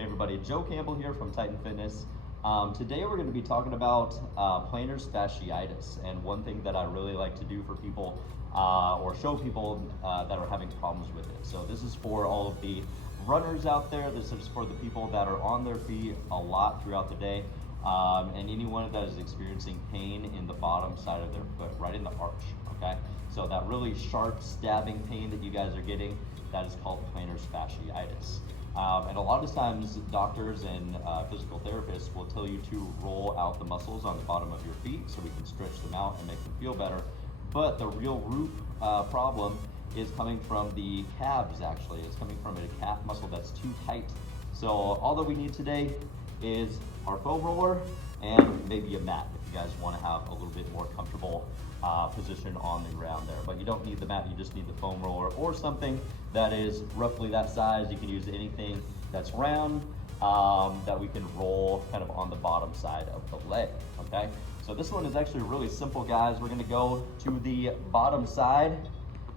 Hey everybody, Joe Campbell here from Titan Fitness. Today we're going to be talking about plantar fasciitis, and one thing that I really like to do for people or show people that are having problems with it. So this is for all of the runners out there. This is for the people that are on their feet a lot throughout the day, and anyone that is experiencing pain in the bottom side of their foot, right in the arch, okay? So that really sharp stabbing pain that you guys are getting, that is called plantar fasciitis. And a lot of times doctors and physical therapists will tell you to roll out the muscles on the bottom of your feet so we can stretch them out and make them feel better. But the real root problem is coming from the calves, actually. It's coming from a calf muscle that's too tight. So all that we need today is our foam roller and maybe a mat if you guys want to have a little bit more comfortable position on the ground there. But you don't need the mat, you just need the foam roller or something that is roughly that size. You can use anything that's round that we can roll kind of on the bottom side of the leg, okay? So this one is actually really simple, guys. We're gonna go to the bottom side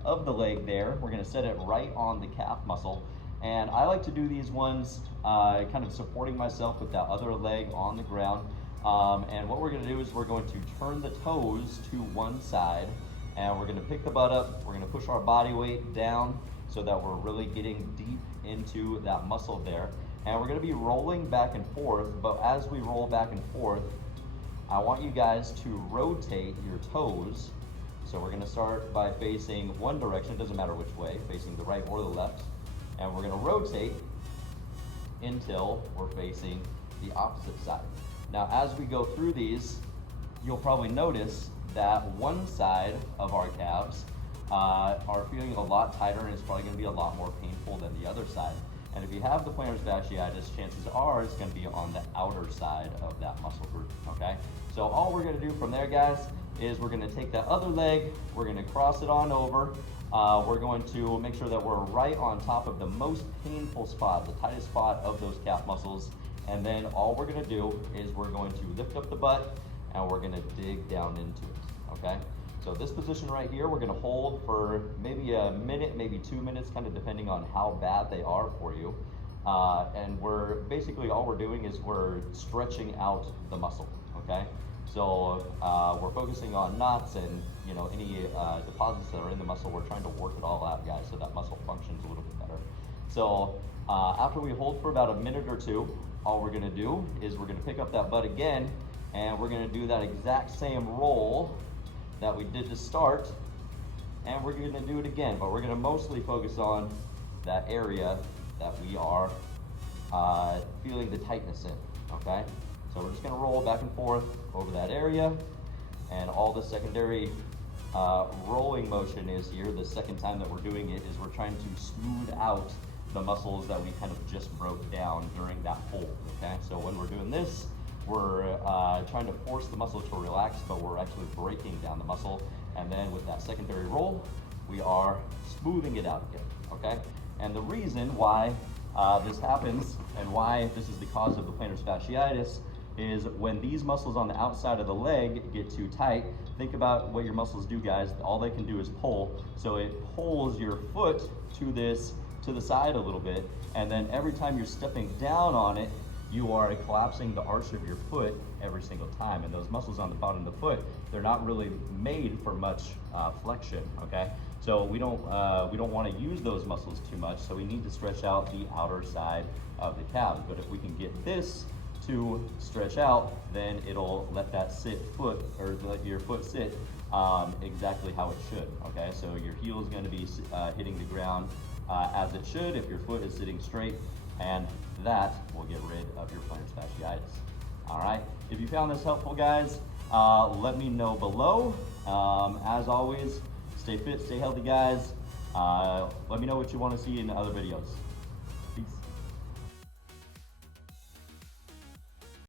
of the leg there. We're gonna set it right on the calf muscle. And I like to do these ones kind of supporting myself with that other leg on the ground. And what we're gonna do is we're going to turn the toes to one side, and we're gonna pick the butt up. We're gonna push our body weight down so that we're really getting deep into that muscle there. And we're gonna be rolling back and forth, but as we roll back and forth, I want you guys to rotate your toes. So we're gonna start by facing one direction, it doesn't matter which way, facing the right or the left. And we're gonna rotate until we're facing the opposite side. Now, as we go through these, you'll probably notice that one side of our calves are feeling a lot tighter, and it's probably gonna be a lot more painful than the other side. And if you have the plantar fasciitis, chances are it's gonna be on the outer side of that muscle group, okay? So all we're gonna do from there, guys, is we're gonna take that other leg, we're gonna cross it on over, we're going to make sure that we're right on top of the most painful spot, the tightest spot of those calf muscles. And then all we're gonna do is we're going to lift up the butt and we're gonna dig down into it, okay? So this position right here, we're gonna hold for maybe a minute, maybe 2 minutes, kind of depending on how bad they are for you. And we're basically, all we're doing is we're stretching out the muscle, okay? So we're focusing on knots and any deposits that are in the muscle. We're trying to work it all out, guys, so that muscle functions a little bit better. So after we hold for about a minute or two, all we're gonna do is we're gonna pick up that butt again, and we're gonna do that exact same roll that we did to start, and we're gonna do it again, but we're gonna mostly focus on that area that we are feeling the tightness in, okay? So we're just gonna roll back and forth over that area, and all the secondary rolling motion is here. The second time that we're doing it is we're trying to smooth out the muscles that we kind of just broke down during that hold, okay? So when we're doing this, we're trying to force the muscle to relax, but we're actually breaking down the muscle. And then with that secondary roll, we are smoothing it out again, okay? And the reason why this happens and why this is the cause of the plantar fasciitis is when these muscles on the outside of the leg get too tight. Think about what your muscles do, guys. All they can do is pull. So it pulls your foot to the side a little bit, and then every time you're stepping down on it, you are collapsing the arch of your foot every single time. And those muscles on the bottom of the foot, they're not really made for much flexion, okay? So we don't want to use those muscles too much, so we need to stretch out the outer side of the calves. But if we can get this to stretch out, then it'll let that foot let your foot sit exactly how it should, okay? So your heel is going to be hitting the ground as it should if your foot is sitting straight, and that will get rid of your plantar fasciitis. All right, if you found this helpful, guys, let me know below. As always, stay fit, stay healthy, guys. Let me know what you want to see in other videos.